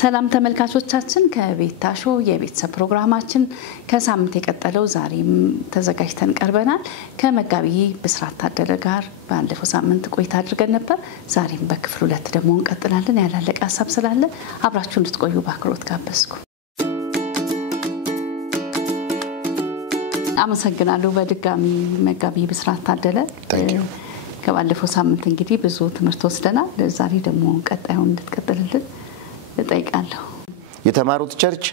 ሰላም ተመልካቾቻችን ከቤታሾ የቤተሰብ ፕሮግራማችን ከሳምንት የቀጠለው ዛሬም ተዘጋጅተን ቀርበናል ከመጋቢ ብስራት ታደለ ጋር ባለፈው ሳምንት ቆይታ አድርገን ነበር ዛሬም በክፍል 2 ደግሞ እንቀጥላለን ያላለቀ ሐሳብ ስላለ አብራችሁ እንድትቆዩ በአክብሮት ጋበዝኩ አመሰግናለሁ በድጋሚ መጋቢ ብስራት ታደለ ከባለፈው ሳምንት እንግዲህ ብዙ ትምህርት ወስደናል ዛሬ ደግሞ ቀጣዩን እንድትቀጥልልን እጠይቃለሁ የተማሩት ቸርች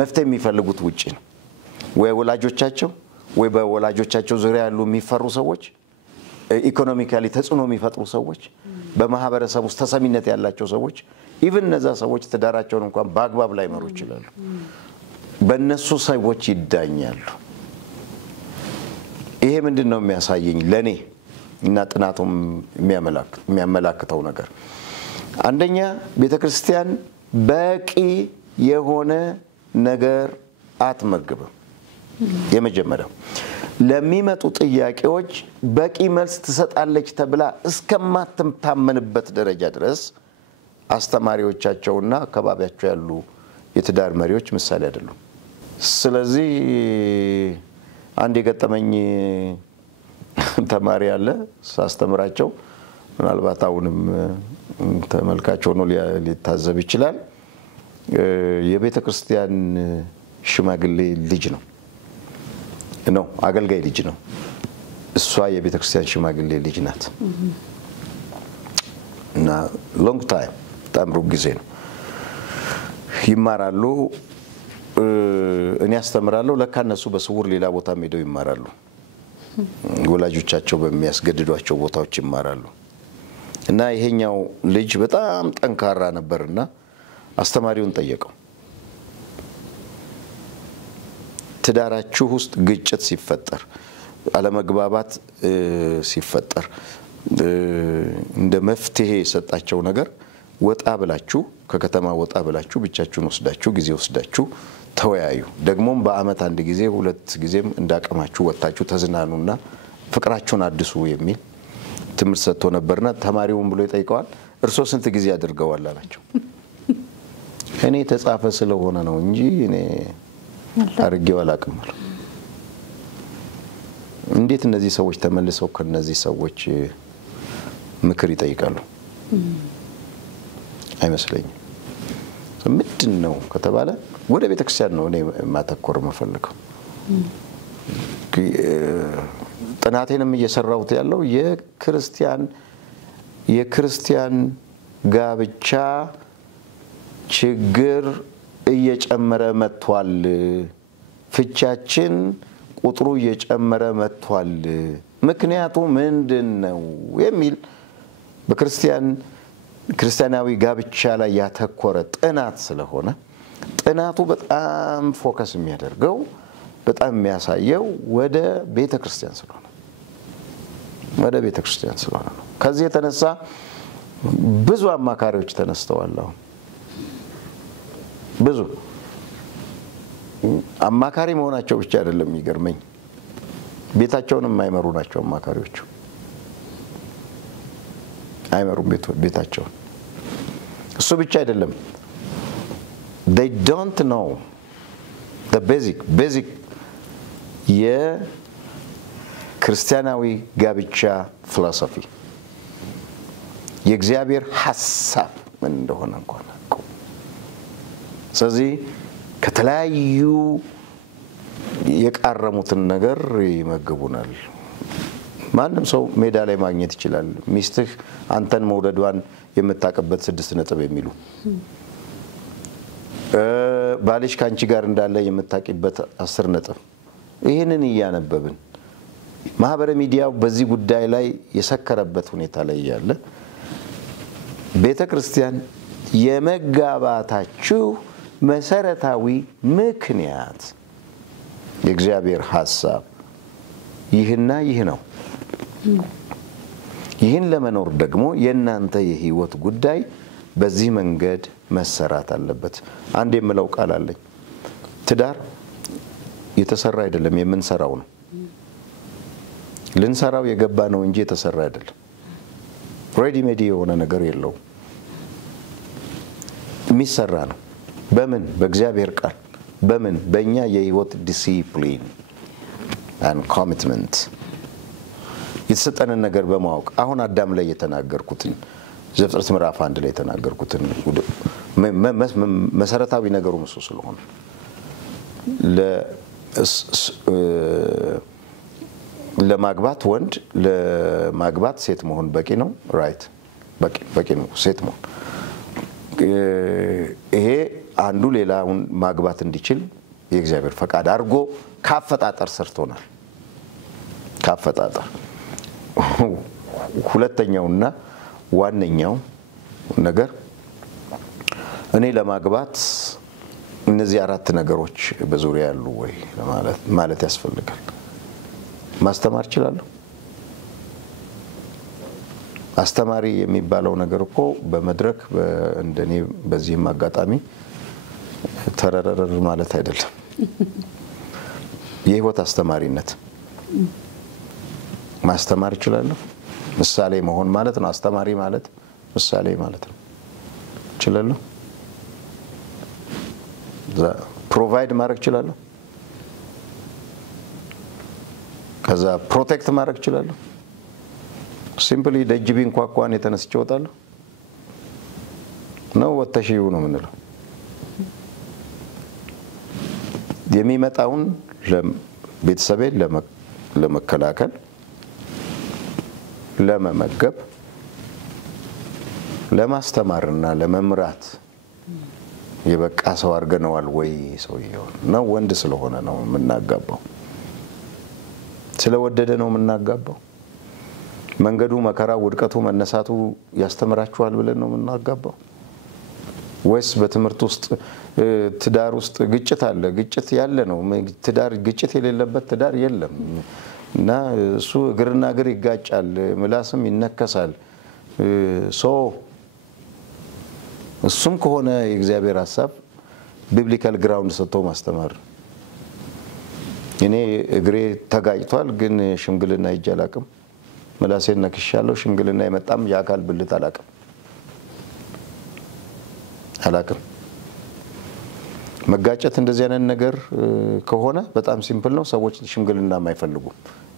መፍትሄ የሚፈልጉት ውጪ ነው ወይ ወላጆቻቸው ወይ በወላጆቻቸው ዙሪያ ያሉ የሚፈሩ ሰዎች ኢኮኖሚካሊ ተጽዕኖ የሚፈጥሩ ሰዎች በማህበረሰብ ውስጥ ተሰሚነት ያላቸው ሰዎች ኢቭን እነዛ ሰዎች ተዳራቸውን እንኳን በአግባብ ላይ መሩ ይችላሉ በእነሱ ሰዎች ይዳኛሉ ይሄ ምንድነው የሚያሳየኝ ለኔ እና ጥናቱም የሚያመላክተው ነገር አንደኛ ቤተክርስቲያን በቂ የሆነ ነገር አትመግብም የመጀመሪያው ለሚመጡ ጥያቄዎች በቂ መልስ ትሰጣለች ተብላ እስከማትታመንበት ደረጃ ድረስ አስተማሪዎቻቸውና አካባቢያቸው ያሉ የትዳር መሪዎች ምሳሌ አይደሉም ስለዚህ አንድ የገጠመኝ ተማሪ አለ ሳስተምራቸው ምናልባት አሁንም ተመልካቾ ነው ሊታዘብ ይችላል የቤተ ክርስቲያን ሽማግሌ ልጅ ነው አገልጋይ ልጅ ነው እሷ የቤተ ክርስቲያን ሽማግሌ ልጅ ናት እና ሎንግ ታይም ታምሩ ጊዜ ነው ይማራሉ እኔ አስተምራለሁ ለካነሱ በስውር ሌላ ቦታ ሄደው ይማራሉ ወላጆቻቸው በሚያስገድዷቸው ቦታዎች ይማራሉ እና ይሄኛው ልጅ በጣም ጠንካራ ነበርና አስተማሪውን ጠየቀው ትዳራችሁ ውስጥ ግጭት ሲፈጠር አለመግባባት ሲፈጠር እንደ መፍትሄ የሰጣቸው ነገር ወጣ ብላችሁ ከከተማ ወጣ ብላችሁ ብቻችሁን ወስዳችሁ ጊዜ ወስዳችሁ ተወያዩ ደግሞም በአመት አንድ ጊዜ ሁለት ጊዜም እንዳቀማችሁ ወጣችሁ ተዝናኑና ፍቅራችሁን አድሱ የሚል ትምርት ሰጥቶ ነበርና ተማሪውን ብሎ ይጠይቀዋል እርሶ ስንት ጊዜ አድርገዋል አላቸው እኔ ተጻፈ ስለሆነ ነው እንጂ እኔ አርጌው አላቅም እንዴት እነዚህ ሰዎች ተመልሰው ከነዚህ ሰዎች ምክር ይጠይቃሉ አይመስለኝም ምንድነው ከተባለ ወደ ቤተክርስቲያን ነው እኔ ማተኮር መፈልከው ጥናቴንም እየሰራሁት ያለው የክርስቲያን ጋብቻ ችግር እየጨመረ መጥቷል ፍቻችን ቁጥሩ እየጨመረ መጥቷል ምክንያቱ ምንድነው የሚል ክርስቲያናዊ ጋብቻ ላይ ያተኮረ ጥናት ስለሆነ ጥናቱ በጣም ፎከስ የሚያደርገው በጣም የሚያሳየው ወደ ቤተክርስቲያን ስለሆነ ነው ከዚህ የተነሳ ብዙ አማካሪዎች ተነስተዋል ብዙ አማካሪ መሆናቸው ብቻ አይደለም ይገርመኝ ቤታቸውንም የማይመሩ ናቸው አማካሪዎቹ አይመሩም ቤታቸው እሱ ብቻ አይደለም they don't know the basic የክርስቲያናዊ ጋብቻ philosophy የእግዚአብሔር ሐሳብ ምን እንደሆነ እንኳን ስለዚህ ከተለያዩ የቃረሙትን ነገር ይመግቡናል ማንንም ሰው ሜዳ ላይ ማግኘት ይችላል ሚስትህ አንተን መውደዷን የምታቀበት 6 ነጥብ የሚሉ ባልሽ ካንቺ ጋር እንዳለ የምታቂበት 10 ነጥብ ይሄንን ያነበብን ማህበረ ሚዲያው በዚህ ጉዳይ ላይ የሰከረበት ሁኔታ ላይ ያለ ቤተክርስቲያን የመጋባታችሁ መሰረታዊ ምክንያት የእግዚአብሔር ሐሳብ ይህና ይህ ነው ይህን ለመኖር ደግሞ የናንተ የህይወት ጉዳይ በዚህ መንገድ መሰራት አለበት አንድ የምለው ቃል አለኝ ትዳር የተሰራ አይደለም የምንሰራው ነው ልንሰራው የገባ ነው እንጂ የተሰራ አይደለም ሬዲ ሜዲ የሆነ ነገር የለው የሚሰራ ነው። በምን? በእግዚአብሔር ቃል። በምን? በእኛ የህይወት ዲሲፕሊን and commitment የተሰጠንን ነገር በማወቅ አሁን አዳም ላይ የተናገርኩትን ዘፍጥረት ምዕራፍ 1 ላይ የተናገርኩትን መሰረታዊ ነገሩ እሱ ስለሆነ ለማግባት ወንድ ለማግባት ሴት መሆን በቂ ነው። ራይት በቂ ነው ሴት መሆን። ይሄ አንዱ ሌላውን ማግባት እንዲችል የእግዚአብሔር ፈቃድ አድርጎ ካፈጣጠር ሰርቶናል። ካፈጣጠር ሁለተኛውና ዋነኛው ነገር እኔ ለማግባት እነዚህ 4 ነገሮች በዙሪያ ያሉ ወይ ማለት ያስፈልጋል። ማስተማር ይችላል። አስተማሪ የሚባለው ነገር እኮ በመድረክ እንደኔ በዚህም አጋጣሚ ተረረረ ማለት አይደለም። የህይወት አስተማሪነት ማስተማር ይችላል። ምሳሌ መሆን ማለት ነው። አስተማሪ ማለት ምሳሌ ማለት ነው። ይችላል። ፕሮቫይድ ማድረግ ይችላል። ከዛ ፕሮቴክት ማድረግ ይችላል። ሲምፕሊ ደጅ ቢንኳኳን የተነስቼ እወጣለሁ ነው ወተሽዩ ነው ምንለው። የሚመጣውን ለቤተሰቤን ለመከላከል ለመመገብ ለማስተማርና ለመምራት የበቃ ሰው አድርገነዋል ወይ ሰውየው ነው? ወንድ ስለሆነ ነው የምናጋባው? ስለወደደ ነው የምናጋባው? መንገዱ መከራ ውድቀቱ መነሳቱ ያስተምራችኋል ብለን ነው የምናጋባው? ወይስ በትምህርት ውስጥ ትዳር ውስጥ ግጭት አለ? ግጭት ያለ ነው ትዳር። ግጭት የሌለበት ትዳር የለም። እና እሱ እግርና እግር ይጋጫል፣ ምላስም ይነከሳል። እሱም ከሆነ የእግዚአብሔር ሐሳብ ቢብሊካል ግራውንድ ሰጥቶ ማስተማር። እኔ እግሬ ተጋጭቷል ግን ሽምግልና ይጃላቅም፣ ምላሴን ነክሻለሁ፣ ሽምግልና የመጣም የአካል ብልት አላቅም። መጋጨት እንደዚህ አይነት ነገር ከሆነ በጣም ሲምፕል ነው። ሰዎች ሽምግልና የማይፈልጉ።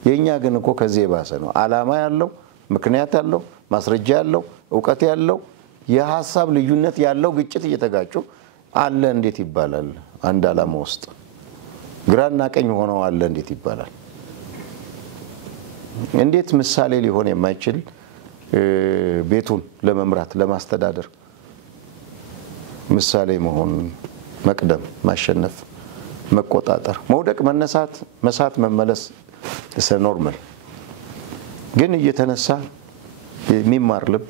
የኛ ግን እኮ ከዚህ የባሰ ነው። አላማ ያለው፣ ምክንያት ያለው፣ ማስረጃ ያለው፣ ዕውቀት ያለው፣ የሐሳብ ልዩነት ያለው ግጭት እየተጋጩ አለ እንዴት ይባላል? አንድ አላማ ውስጥ ግራና ቀኝ ሆነው አለ እንዴት ይባላል? እንዴት ምሳሌ ሊሆን የማይችል ቤቱን ለመምራት ለማስተዳደር ምሳሌ መሆን፣ መቅደም፣ ማሸነፍ፣ መቆጣጠር፣ መውደቅ፣ መነሳት፣ መሳት፣ መመለስ ኖርማል። ግን እየተነሳ የሚማር ልብ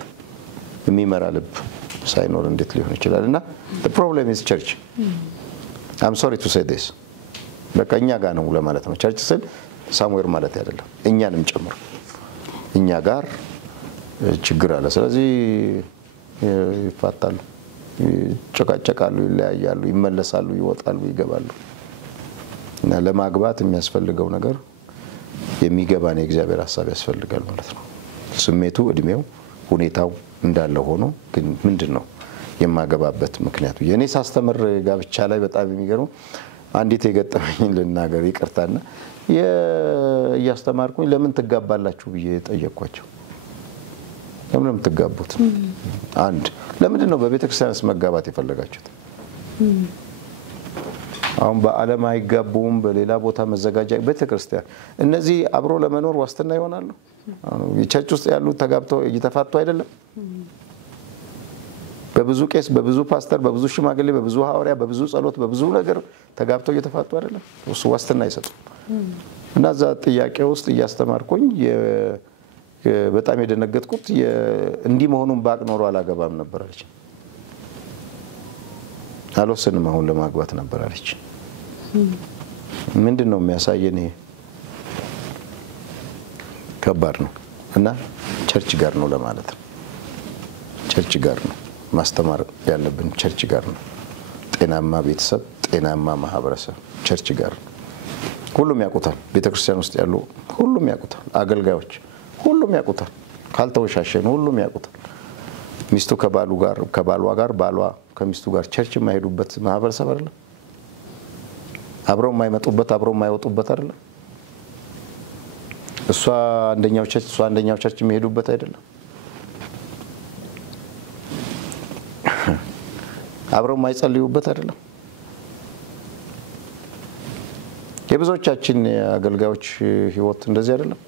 የሚመራ ልብ ሳይኖር እንዴት ሊሆን ይችላል? እና the problem is church. I'm sorry to say this. በቃ እኛ ጋር ነው ለማለት ነው። ቸርች ስል ሳምዌር ማለት አይደለም፣ እኛንም ጨምሮ እኛ ጋር ችግር አለ። ስለዚህ ይፋታሉ፣ ይጨቃጨቃሉ፣ ይለያያሉ፣ ይመለሳሉ፣ ይወጣሉ፣ ይገባሉ። እና ለማግባት የሚያስፈልገው ነገር የሚገባን የእግዚአብሔር ሐሳብ ያስፈልጋል ማለት ነው። ስሜቱ፣ እድሜው፣ ሁኔታው እንዳለ ሆኖ ግን ምንድነው የማገባበት ምክንያቱ? የኔ ሳስተምር ጋብቻ ላይ በጣም የሚገርመው አንዲት የገጠመኝ ልናገር ይቅርታና ያስተማርኩኝ ለምን ትጋባላችሁ ብዬ ጠየቅኳቸው። ለምን ትጋቡት? አንድ ለምንድን ነው በቤተክርስቲያንስ መጋባት የፈለጋችሁት? አሁን በዓለም አይጋቡም፣ በሌላ ቦታ መዘጋጃ ቤተክርስቲያን። እነዚህ አብሮ ለመኖር ዋስትና ይሆናሉ? የቸርች ውስጥ ያሉ ተጋብተው እየተፋቱ አይደለም? በብዙ ቄስ፣ በብዙ ፓስተር፣ በብዙ ሽማግሌ፣ በብዙ ሐዋርያ፣ በብዙ ጸሎት፣ በብዙ ነገር ተጋብተው እየተፋቱ አይደለም? እሱ ዋስትና ይሰጡ። እና እዛ ጥያቄ ውስጥ እያስተማርኩኝ በጣም የደነገጥኩት እንዲህ መሆኑን ባቅ ኖሮ አላገባም ነበር አለች። አልወስንም አሁን ለማግባት ነበር አለች። ምንድነው የሚያሳየን? ይሄ ከባድ ነው። እና ቸርች ጋር ነው ለማለት ነው። ቸርች ጋር ነው ማስተማር ያለብን፣ ቸርች ጋር ነው። ጤናማ ቤተሰብ፣ ጤናማ ማህበረሰብ ቸርች ጋር ነው። ሁሉም ያውቁታል። ቤተክርስቲያን ውስጥ ያሉ ሁሉም ያውቁታል። አገልጋዮች ሁሉም ያውቁታል። ካልተወሻሸን ሁሉም ያውቁታል። ሚስቱ ከባሏ ጋር ባሏ ከሚስቱ ጋር ቸርች የማይሄዱበት ማህበረሰብ አይደለም። አብረው የማይመጡበት አብረው የማይወጡበት አይደለም። እሷ አንደኛው ቸርች የሚሄዱበት አይደለም። አብረው የማይጸልዩበት አይደለም። የብዙዎቻችን አገልጋዮች ህይወት እንደዚህ አይደለም።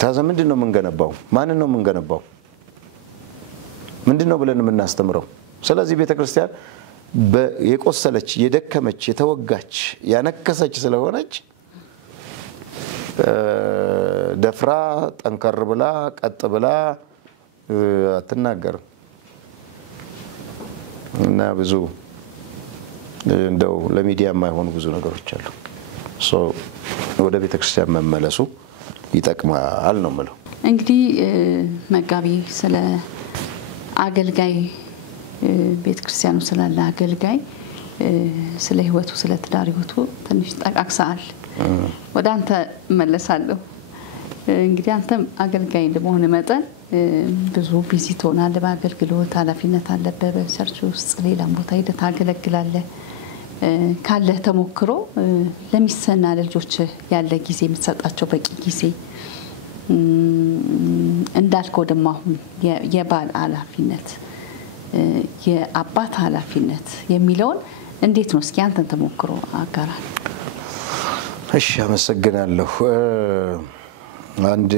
ታዛ ምንድነው የምንገነባው? ማንን ነው የምንገነባው? ምንድነው ብለን የምናስተምረው? ስለዚህ ቤተክርስቲያን የቆሰለች የደከመች የተወጋች ያነከሰች ስለሆነች ደፍራ ጠንከር ብላ ቀጥ ብላ አትናገርም። እና ብዙ እንደው ለሚዲያ የማይሆኑ ብዙ ነገሮች አሉ። ወደ ቤተክርስቲያን መመለሱ ይጠቅማል ነው ማለት። እንግዲህ መጋቢ ስለ አገልጋይ ቤተክርስቲያኑ ስላለ አገልጋይ ስለ ህይወቱ ስለ ትዳር ህይወቱ ትንሽ ጠቃቅሰሃል። ወደ አንተ መለሳለሁ። እንግዲህ አንተም አገልጋይ እንደመሆነ መጠን ብዙ ቢዚ ትሆናለህ። በአገልግሎት ኃላፊነት አለበት። በቸርች ውስጥ ሌላም ቦታ ሄደህ ታገለግላለህ። ካለ ተሞክሮ ለሚሰና ልጆች ያለ ጊዜ የምትሰጣቸው በቂ ጊዜ እንዳልከው ደግሞ አሁን የባል ኃላፊነት የአባት ኃላፊነት የሚለውን እንዴት ነው? እስኪ አንተን ተሞክሮ አጋራን። እሺ አመሰግናለሁ። አንድ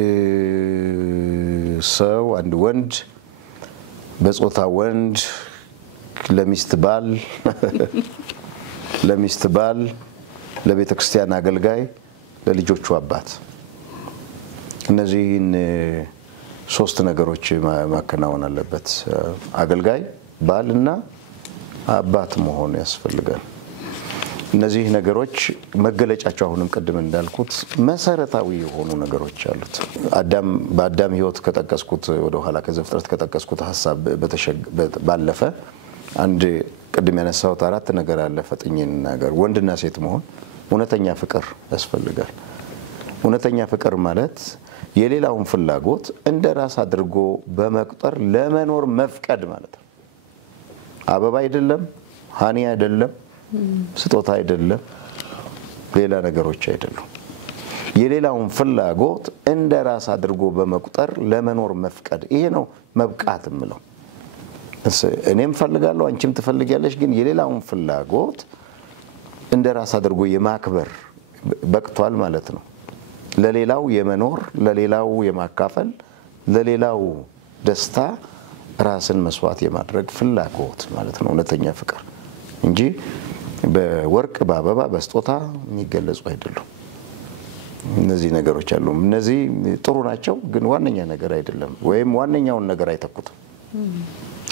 ሰው አንድ ወንድ በጾታ ወንድ ለሚስት ባል ለቤተክርስቲያን አገልጋይ ለልጆቹ አባት እነዚህን ሶስት ነገሮች ማከናወን አለበት። አገልጋይ ባልና አባት መሆን ያስፈልጋል። እነዚህ ነገሮች መገለጫቸው አሁንም ቀደም እንዳልኩት መሰረታዊ የሆኑ ነገሮች አሉት። በአዳም ህይወት ከጠቀስኩት ወደ ኋላ ከዘፍጥረት ከጠቀስኩት ሐሳብ ባለፈ አንድ ቀደም ያነሳሁት አራት ነገር አለ። ፈጥኝን ነገር ወንድና ሴት መሆን እውነተኛ ፍቅር ያስፈልጋል። እውነተኛ ፍቅር ማለት የሌላውን ፍላጎት እንደራስ አድርጎ በመቁጠር ለመኖር መፍቀድ ማለት ነው። አበባ አይደለም፣ ሃኒ አይደለም፣ ስጦታ አይደለም፣ ሌላ ነገሮች አይደሉም። የሌላውን ፍላጎት እንደራስ አድርጎ በመቁጠር ለመኖር መፍቀድ፣ ይሄ ነው መብቃት ምለው። እኔም ፈልጋለሁ አንቺም ትፈልጊያለሽ፣ ግን የሌላውን ፍላጎት እንደራስ አድርጎ የማክበር በቅቷል ማለት ነው። ለሌላው የመኖር ለሌላው የማካፈል ለሌላው ደስታ ራስን መስዋዕት የማድረግ ፍላጎት ማለት ነው እውነተኛ ፍቅር እንጂ በወርቅ በአበባ በስጦታ የሚገለጹ አይደሉም። እነዚህ ነገሮች አሉ። እነዚህ ጥሩ ናቸው፣ ግን ዋነኛ ነገር አይደለም፣ ወይም ዋነኛውን ነገር አይተኩትም።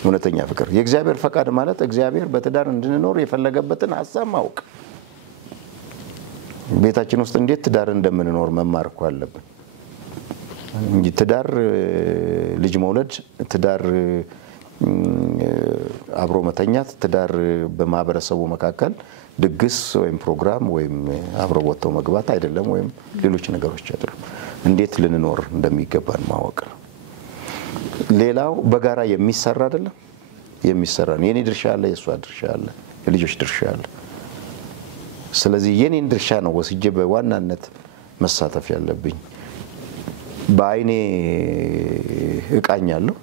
እውነተኛ ፍቅር የእግዚአብሔር ፈቃድ ማለት እግዚአብሔር በትዳር እንድንኖር የፈለገበትን ሐሳብ ማወቅ፣ ቤታችን ውስጥ እንዴት ትዳር እንደምንኖር መማር እኮ አለብን እንጂ ትዳር ልጅ መውለድ፣ ትዳር አብሮ መተኛት፣ ትዳር በማህበረሰቡ መካከል ድግስ ወይም ፕሮግራም ወይም አብሮ ወጥተው መግባት አይደለም፣ ወይም ሌሎች ነገሮች አይደሉም። እንዴት ልንኖር እንደሚገባን ማወቅ ነው። ሌላው በጋራ የሚሰራ አይደለም፣ የሚሰራ ነው። የኔ ድርሻ አለ፣ የሷ ድርሻ አለ፣ የልጆች ድርሻ አለ። ስለዚህ የኔን ድርሻ ነው ወስጄ በዋናነት መሳተፍ ያለብኝ። በአይኔ እቃኛለሁ፣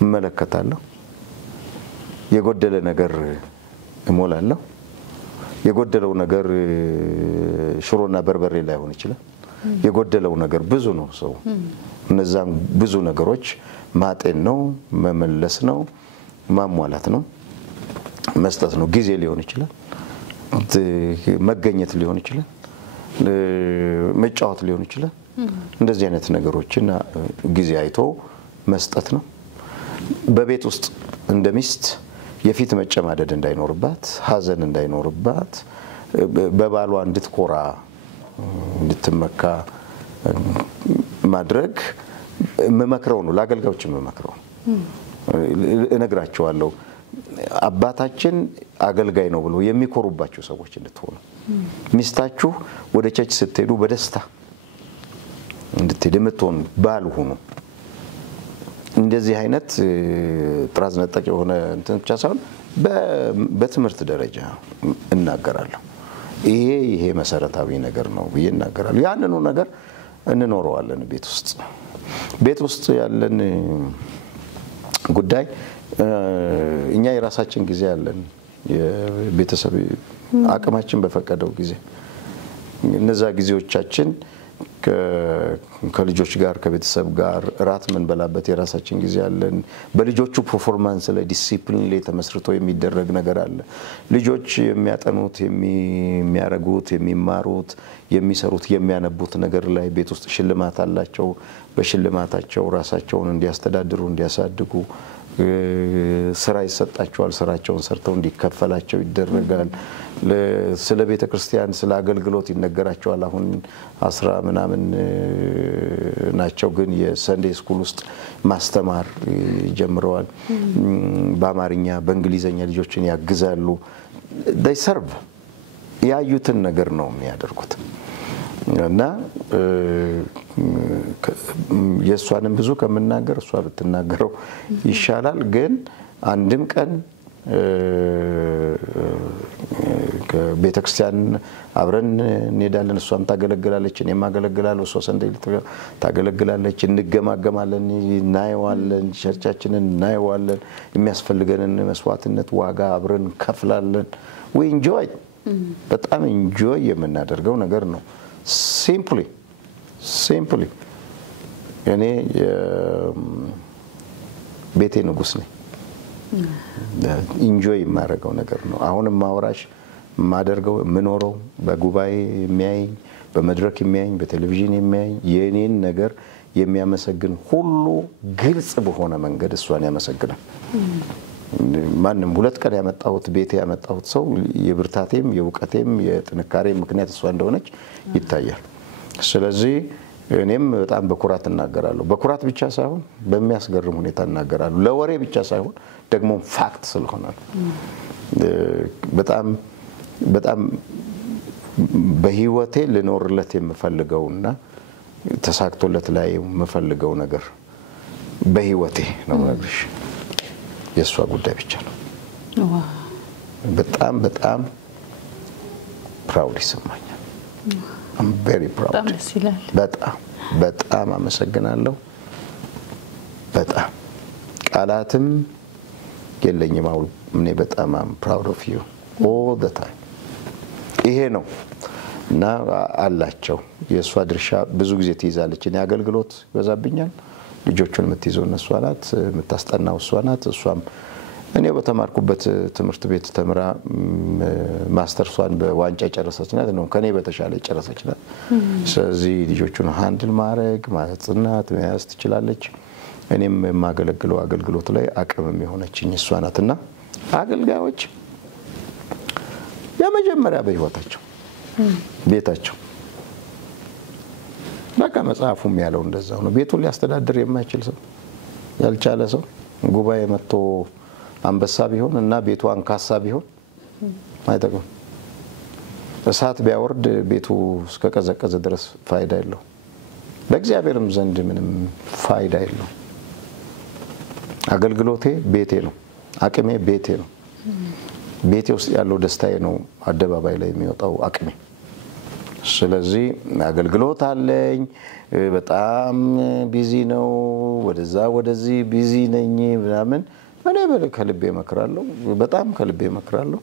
እመለከታለሁ፣ የጎደለ ነገር እሞላለሁ። የጎደለው ነገር ሽሮና በርበሬ ላይሆን ይችላል። የጎደለው ነገር ብዙ ነው ሰው እነዛን ብዙ ነገሮች ማጤን ነው፣ መመለስ ነው፣ ማሟላት ነው፣ መስጠት ነው። ጊዜ ሊሆን ይችላል፣ መገኘት ሊሆን ይችላል፣ መጫወት ሊሆን ይችላል። እንደዚህ አይነት ነገሮችን ጊዜ አይቶ መስጠት ነው። በቤት ውስጥ እንደ ሚስት የፊት መጨማደድ እንዳይኖርባት፣ ሀዘን እንዳይኖርባት፣ በባሏ እንድትኮራ እንድትመካ ማድረግ መመክረው ነው። ለአገልጋዮች መመክረው እነግራቸዋለሁ። አባታችን አገልጋይ ነው ብሎ የሚኮሩባቸው ሰዎች እንድትሆኑ፣ ሚስታችሁ ወደ ቸርች ስትሄዱ በደስታ እንድትሄድ የምትሆን ባል ሁኑ። እንደዚህ አይነት ጥራዝ ነጠቅ የሆነ እንትን ብቻ ሳይሆን በትምህርት ደረጃ እናገራለሁ። ይሄ መሰረታዊ ነገር ነው ብዬ እናገራለሁ። ያንኑ ነገር እንኖረዋለን ቤት ውስጥ ያለን ጉዳይ እኛ የራሳችን ጊዜ አለን። የቤተሰብ አቅማችን በፈቀደው ጊዜ እነዛ ጊዜዎቻችን ከልጆች ጋር ከቤተሰብ ጋር ራት ምን በላበት የራሳችን ጊዜ አለን። በልጆቹ ፐርፎርማንስ ላይ ዲሲፕሊን ላይ ተመስርቶ የሚደረግ ነገር አለ። ልጆች የሚያጠኑት የሚያረጉት የሚማሩት የሚሰሩት የሚያነቡት ነገር ላይ ቤት ውስጥ ሽልማት አላቸው። በሽልማታቸው ራሳቸውን እንዲያስተዳድሩ እንዲያሳድጉ ስራ ይሰጣቸዋል። ስራቸውን ሰርተው እንዲከፈላቸው ይደረጋል። ስለ ቤተ ክርስቲያን ስለ አገልግሎት ይነገራቸዋል። አሁን 10 ምናምን ናቸው፣ ግን የሰንዴይ ስኩል ውስጥ ማስተማር ጀምረዋል። በአማርኛ በእንግሊዘኛ ልጆችን ያግዛሉ። they serve ያዩትን ነገር ነው የሚያደርጉት እና የሷንም ብዙ ከመናገር እሷ ብትናገረው ይሻላል። ግን አንድም ቀን ከቤተክርስቲያን አብረን እንሄዳለን። እሷም ታገለግላለች፣ እኔም አገለግላለሁ። እሷ ሰንደይ ታገለግላለች። እንገማገማለን፣ እናየዋለን፣ ቸርቻችንን እናየዋለን። የሚያስፈልገንን መስዋዕትነት ዋጋ አብረን ከፍላለን። we enjoy በጣም enjoy የምናደርገው ነገር ነው። ሲምፕሊ እኔ ቤቴ ንጉስ ነኝ። ኢንጆይ የማደርገው ነገር ነው። አሁንም ማውራሽ ማደርገው ምኖረው በጉባኤ የሚያየኝ በመድረክ የሚያየኝ በቴሌቪዥን የሚያየኝ የኔን ነገር የሚያመሰግን ሁሉ ግልጽ በሆነ መንገድ እሷን ያመሰግናል። ማንም ሁለት ቀን ያመጣሁት ቤቴ ያመጣሁት ሰው የብርታቴም የውቀቴም የጥንካሬም ምክንያት እሷ እንደሆነች ይታያል። ስለዚህ እኔም በጣም በኩራት እናገራለሁ። በኩራት ብቻ ሳይሆን በሚያስገርም ሁኔታ እናገራለሁ። ለወሬ ብቻ ሳይሆን ደግሞ ፋክት ስለሆነ በጣም በህይወቴ ልኖርለት የምፈልገውና ተሳክቶለት ላይ የምፈልገው ነገር በህይወቴ ነው ነግርሽ የሷ ጉዳይ ብቻ ነው። በጣም ፕራውድ ይሰማኛል። I'm very proud. በጣም አመሰግናለሁ። በጣም ቃላትም የለኝም። አሁን እኔ በጣም I'm proud of you all the time። ይሄ ነው እና አላቸው የሷ ድርሻ ብዙ ጊዜ ትይዛለች። እኔ አገልግሎት ይበዛብኛል። ልጆቹን የምትይዘው እሷ ናት፣ የምታስጠናው እሷ ናት። እሷም እኔ በተማርኩበት ትምህርት ቤት ተምራ ማስተርሷን በዋንጫ ጨረሰች ናት ነው ከኔ በተሻለ ጨረሰች ናት። ስለዚህ ልጆቹን ሃንድል ማድረግ ማጽናት መያዝ ትችላለች። እኔም የማገለግለው አገልግሎት ላይ አቅምም የሆነችኝ እሷ ናትና አገልጋዮች የመጀመሪያ በህይወታቸው ቤታቸው በቃ መጽሐፉም ያለው እንደዛው ነው። ቤቱን ሊያስተዳድር የማይችል ሰው ያልቻለ ሰው ጉባኤ መጥቶ አንበሳ ቢሆን እና ቤቱ አንካሳ ቢሆን አይጠቅም። እሳት ቢያወርድ ቤቱ እስከቀዘቀዘ ድረስ ፋይዳ የለው። በእግዚአብሔርም ዘንድ ምንም ፋይዳ የለው። አገልግሎቴ ቤቴ ነው። አቅሜ ቤቴ ነው። ቤቴ ውስጥ ያለው ደስታዬ ነው አደባባይ ላይ የሚወጣው አቅሜ። ስለዚህ አገልግሎት አለኝ። በጣም ቢዚ ነው። ወደዚህ ቢዚ ነኝ ምናምን እኔ ከልቤ እመክራለሁ። በጣም ከልቤ እመክራለሁ።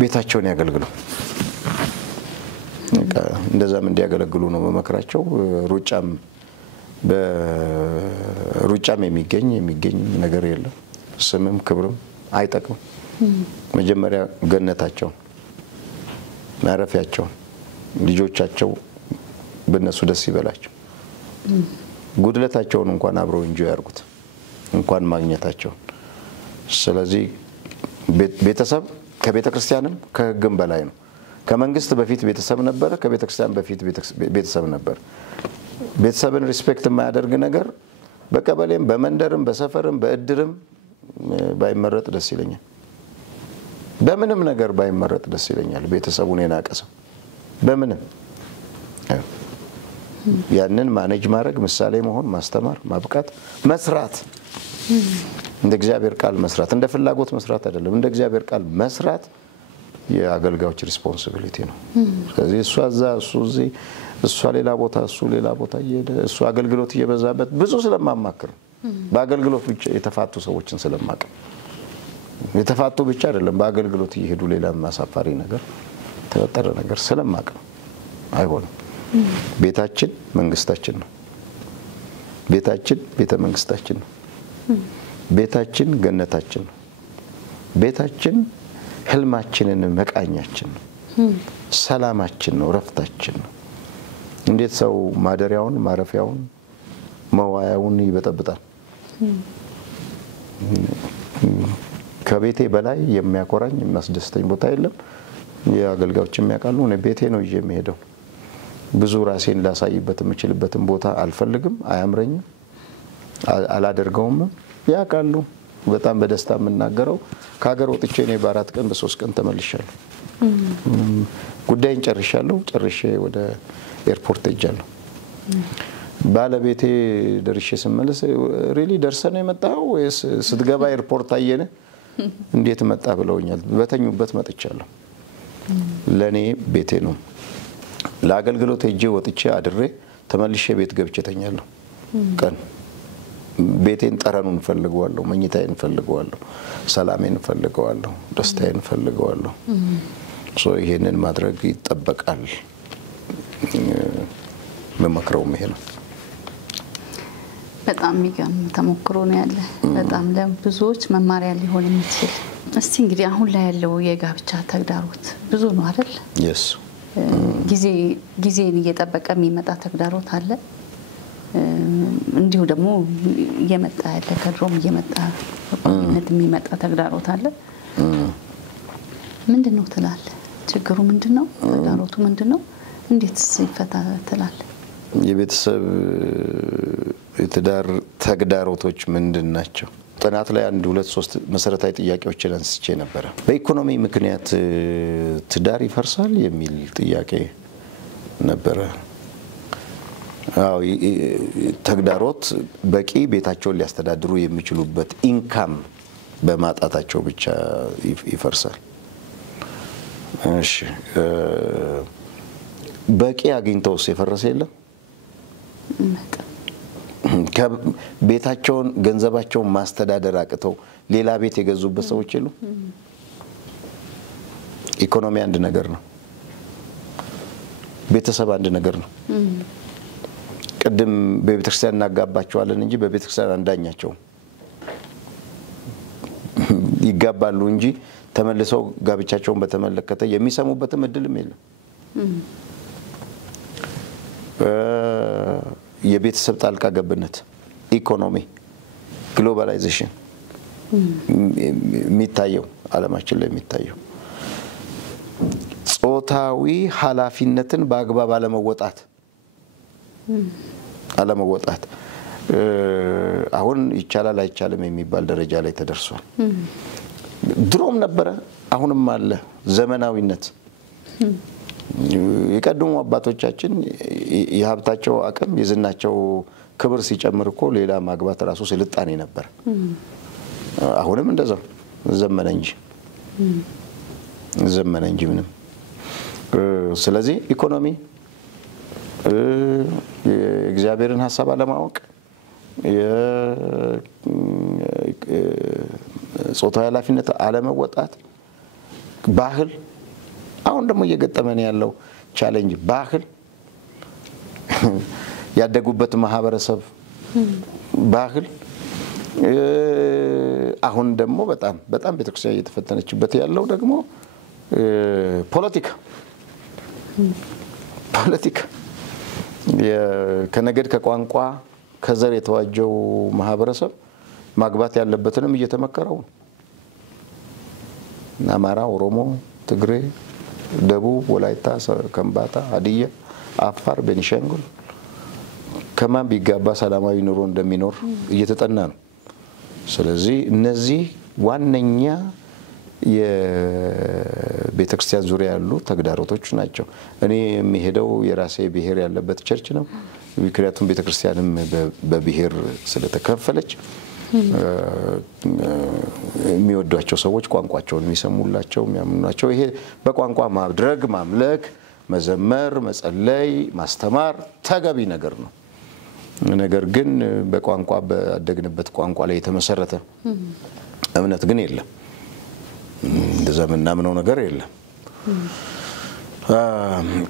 ቤታቸውን ያገልግሉ። እንደዛም እንዲያገለግሉ ነው መመክራቸው። ሩጫም የሚገኝ ነገር የለም። ስምም ክብርም አይጠቅም። መጀመሪያ ገነታቸው ማረፊያቸው ልጆቻቸው በእነሱ ደስ ይበላቸው። ጉድለታቸውን እንኳን አብረው እንጆይ ያርጉት እንኳን ማግኘታቸው። ስለዚህ ቤተሰብ ከቤተክርስቲያንም ከህግም በላይ ነው። ከመንግስት በፊት ቤተሰብ ነበር፣ ከቤተክርስቲያን በፊት ቤተሰብ ነበር። ቤተሰብን ሪስፔክት የማያደርግ ነገር በቀበሌም በመንደርም በሰፈርም በእድርም ባይመረጥ ደስ ይለኛል። በምንም ነገር ባይመረጥ ደስ ይለኛል። ቤተሰቡን የናቀሰው በምንም ያንን ማኔጅ ማድረግ ምሳሌ መሆን ማስተማር ማብቃት መስራት እንደ እግዚአብሔር ቃል መስራት እንደ ፍላጎት መስራት አይደለም እንደ እግዚአብሔር ቃል መስራት የአገልጋዮች ሪስፖንሲቢሊቲ ነው ስለዚህ እሱ አዛ እሱ እዚህ እሱ ሌላ ቦታ እሱ ሌላ ቦታ እየሄደ እሱ አገልግሎት እየበዛበት ብዙ ስለማማክር በአገልግሎት ብቻ የተፋቱ ሰዎችን ስለማቀ የተፋቱ ብቻ አይደለም በአገልግሎት እየሄዱ ሌላ ማሳፋሪ ነገር ተወጠረ ነገር ስለማቀ አይሆንም ቤታችን መንግስታችን ነው ቤታችን ቤተ መንግስታችን ነው ቤታችን ገነታችን ነው ቤታችን ህልማችንን መቃኛችን ነው ሰላማችን ነው ረፍታችን ነው እንዴት ሰው ማደሪያውን ማረፊያውን መዋያውን ይበጠብጣል ከቤቴ በላይ የሚያቆራኝ የሚያስደስተኝ ቦታ የለም የአገልጋዮች የሚያቃሉ እኔ ቤቴ ነው ይዤ የሚሄደው ብዙ ራሴን ላሳይበት የምችልበትን ቦታ አልፈልግም አያምረኝም አላደርገውም ያቃሉ በጣም በደስታ የምናገረው ከሀገር ወጥቼ እኔ በ4 ቀን በ3 ቀን ተመልሻለሁ ጉዳይን ጨርሻለሁ ጨርሼ ወደ ኤርፖርት ሄጃለሁ ባለቤቴ ደርሼ ስመለስ ሪሊ ደርሰነ የመጣው ወይስ ስትገባ ኤርፖርት አየነ እንዴት መጣ ብለውኛል በተኙበት መጥቻለሁ ለኔ ቤቴ ነው ለአገልግሎት ሄጄ ወጥቼ አድሬ ተመልሼ ቤት ገብቼ ተኛለሁ ቀን ቤቴን ጠረኑን ፈልገዋለሁ መኝታዬን ፈልገዋለሁ ሰላሜን ፈልገዋለሁ ደስታዬን ፈልገዋለሁ ይሄንን ማድረግ ይጠበቃል መመክረው ይሄ ነው በጣም የሚገርም ተሞክሮ ነው ያለ በጣም ለብዙዎች መማሪያ ሊሆን የሚችል እስቲ እንግዲህ አሁን ላይ ያለው የጋብቻ ተግዳሮት ብዙ ነው አይደል yes ጊዜን እየጠበቀ የሚመጣ ተግዳሮት አለ እንዲሁ ደግሞ እየመጣ ያለ ከድሮም እየመጣ በቋሚነት የሚመጣ ተግዳሮት አለ ምንድነው ትላል ችግሩ ምንድነው ተግዳሮቱ ምንድነው እንዴትስ ይፈታ ትላል የቤተሰብ የትዳር ተግዳሮቶች ምንድናቸው ጥናት ላይ 1 2 3 መሰረታዊ ጥያቄዎችን አንስቼ ነበር በኢኮኖሚ ምክንያት ትዳር ይፈርሳል የሚል ጥያቄ ነበር አው ተግዳሮት በቂ ቤታቸውን ሊያስተዳድሩ የሚችሉበት ኢንካም በማጣታቸው ብቻ ይፈርሳል እሺ በቂ አግኝተው ሲፈርስ የለም ቤታቸውን ገንዘባቸውን ማስተዳደር አቅተው ሌላ ቤት የገዙበት ሰዎች የሉ ኢኮኖሚ አንድ ነገር ነው ቤተሰብ አንድ ነገር ነው ቀደም በቤተክርስቲያን እናጋባቸዋለን እንጂ በቤተክርስቲያን አንዳኛቸው ይጋባሉ እንጂ ተመልሰው ጋብቻቸውን በተመለከተ የሚሰሙበትም እድልም የለም የቤተሰብ ጣልቃ ገብነት ኢኮኖሚ ግሎባላይዜሽን የሚታየው ዓለማችን ላይ የሚታየው ጾታዊ ኃላፊነትን በአግባብ አለመወጣት አሁን ይቻላል አይቻልም የሚባል ደረጃ ላይ ተደርሷል ድሮም ነበረ አሁንም አለ ዘመናዊነት የቀደሙ አባቶቻችን የሀብታቸው አቅም የዝናቸው ክብር ሲጨምር እኮ ሌላ ማግባት ራሱ ስልጣኔ ነበር አሁንም እንደዛው ዘመነ እንጂ ምንም ስለዚህ ኢኮኖሚ የእግዚአብሔርን ሐሳብ አለማወቅ የጾታዊ ኃላፊነት አለመወጣት ባህል አሁን ደግሞ እየገጠመን ያለው ቻሌንጅ ባህል ያደጉበት ማህበረሰብ ባህል አሁን ደግሞ በጣም ቤተክርስቲያን እየተፈተነችበት ያለው ደግሞ ፖለቲካ ከነገድ ከቋንቋ ከዘር የተዋጀው ማህበረሰብ ማግባት ያለበትንም እየተመከረው አማራ ኦሮሞ ትግሬ ደቡብ ወላይታ ከምባታ ሀዲያ አፋር ቤኒሻንጉል ከማን ቢጋባ ሰላማዊ ኑሮ እንደሚኖር እየተጠና ነው ስለዚህ እነዚህ ዋነኛ በቤተክርስቲያን ዙሪያ ያሉ ተግዳሮቶች ናቸው። እኔ የሚሄደው የራሴ ብሔር ያለበት ቸርች ነው። ምክንያቱም ቤተክርስቲያንም በብሔር ስለተከፈለች የሚወዷቸው ሰዎች ቋንቋቸውን የሚሰሙላቸው የሚያምኑላቸው ይሄ በቋንቋ ማድረግ ማምለክ መዘመር መጸለይ ማስተማር ተገቢ ነገር ነው። ነገር ግን በቋንቋ በአደግንበት ቋንቋ ላይ የተመሰረተ እምነት ግን የለም። እንደዛ ምናምነው ነገር የለም።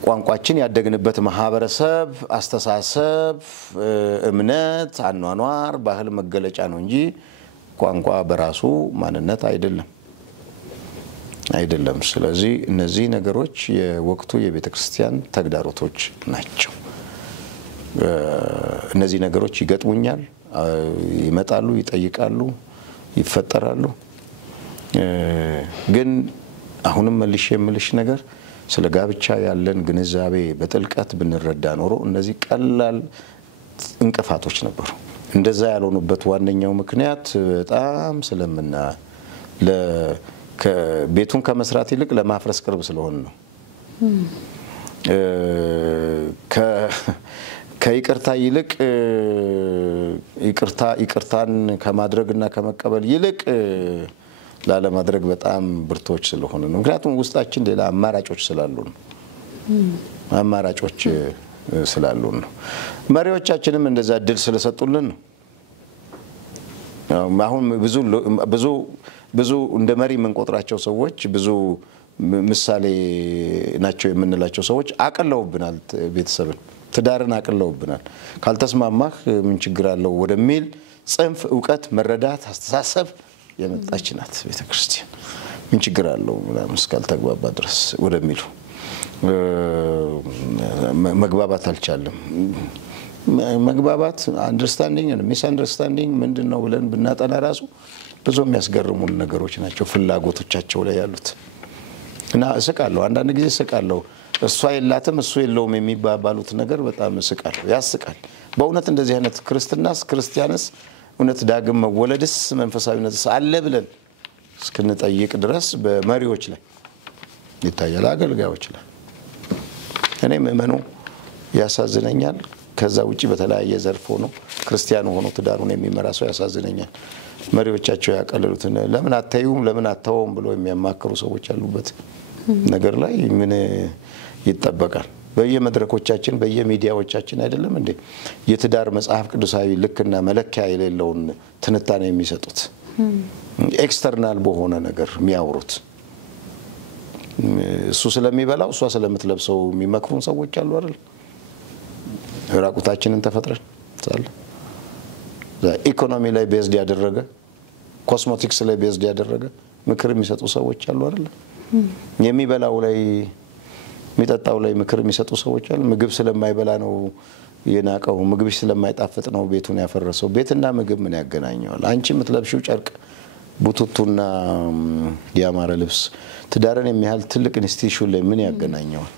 ቋንቋችን ያደግንበት ማህበረሰብ አስተሳሰብ እምነት አኗኗር ባህል መገለጫ ነው እንጂ ቋንቋ በራሱ ማንነት አይደለም። ስለዚህ እነዚህ ነገሮች የወቅቱ የቤተክርስቲያን ተግዳሮቶች ናቸው። እነዚህ ነገሮች ይገጥሙኛል፣ ይመጣሉ፣ ይጠይቃሉ፣ ይፈጠራሉ። ግን አሁንም መልሼ የምልሽ ነገር ስለ ጋብቻ ያለን ግንዛቤ በጥልቀት ብንረዳ ኖሮ እነዚህ ቀላል እንቅፋቶች ነበሩ። እንደዛ ያልሆኑበት ዋነኛው ምክንያት በጣም ስለምና ቤቱን ከመስራት ይልቅ ለማፍረስ ቅርብ ስለሆነ ነው። ከይቅርታ ይልቅ ይቅርታን ከማድረግና ከመቀበል ይልቅ ላለማድረግ በጣም ብርቶች ስለሆነ ነው። ምክንያቱም ውስጣችን ሌላ አማራጮች ስላሉን ነው። መሪዎቻችንም እንደዛ እድል ስለሰጡልን ነው። አሁን ብዙ እንደ መሪ የምንቆጥራቸው ሰዎች ብዙ ምሳሌ ናቸው የምንላቸው ሰዎች አቀለውብናል። ቤተሰብን ትዳርን አቀለውብናል። ካልተስማማህ ምን ችግር አለው ወደሚል ጽንፍ ዕውቀት መረዳት አስተሳሰብ የመጣች ናት ቤተክርስቲያን። ምን ችግር አለው ምናምን እስካልተግባባ ድረስ ወደሚሉ መግባባት አልቻለም። መግባባት አንደርስታንዲንግ እና ሚስ አንደርስታንዲንግ ምንድነው ብለን ብናጠና ራሱ ብዙ የሚያስገርሙን ነገሮች ናቸው ፍላጎቶቻቸው ላይ ያሉት። እና እስቃለሁ አንዳንድ ጊዜ እስቃለሁ። እሷ የላትም እሱ የለውም የሚባባሉት ነገር በጣም እስቃለሁ፣ ያስቃል። በእውነት እንደዚህ አይነት ክርስቲያንስ እውነት ዳግም መወለድስ መንፈሳዊነትስ አለ ብለን እስክንጠይቅ ድረስ በመሪዎች ላይ ይታያል፣ አገልጋዮች ላይ። እኔ ምእመኑ ያሳዝነኛል። ከዛ ውጪ በተለያየ ዘርፍ ሆኖ ክርስቲያን ሆኖ ትዳሩን የሚመራ ሰው ያሳዝነኛል። መሪዎቻቸው ያቀለሉትን ለምን አታዩም ለምን አታውም ብሎ የሚያማክሩ ሰዎች ያሉበት ነገር ላይ ምን ይጠበቃል? በየመድረኮቻችን በየሚዲያዎቻችን አይደለም እንዴ የትዳር መጽሐፍ ቅዱሳዊ ልክና መለኪያ የሌለውን ትንታኔ የሚሰጡት? ኤክስተርናል በሆነ ነገር የሚያወሩት እሱ ስለሚበላው እሷ ስለምትለብሰው የሚመክሩን ሰዎች አሉ አይደል? ራቁታችንን ተፈጥረን ታለ ኢኮኖሚ ላይ ቤዝድ ያደረገ ኮስሞቲክስ ላይ ቤዝድ ያደረገ ምክር የሚሰጡ ሰዎች አሉ አይደል? የሚበላው ላይ የሚጠጣው ላይ ምክር የሚሰጡ ሰዎች አሉ። ምግብ ስለማይበላ ነው የናቀው፣ ምግብሽ ስለማይጣፍጥ ነው ቤቱን ያፈረሰው። ቤትና ምግብ ምን ያገናኘዋል? አንቺ የምትለብሺው ጨርቅ ቡቱቱና ያማረ ልብስ ትዳርን የሚያህል ትልቅ ኢንስቲትዩሽን ላይ ምን ያገናኘዋል?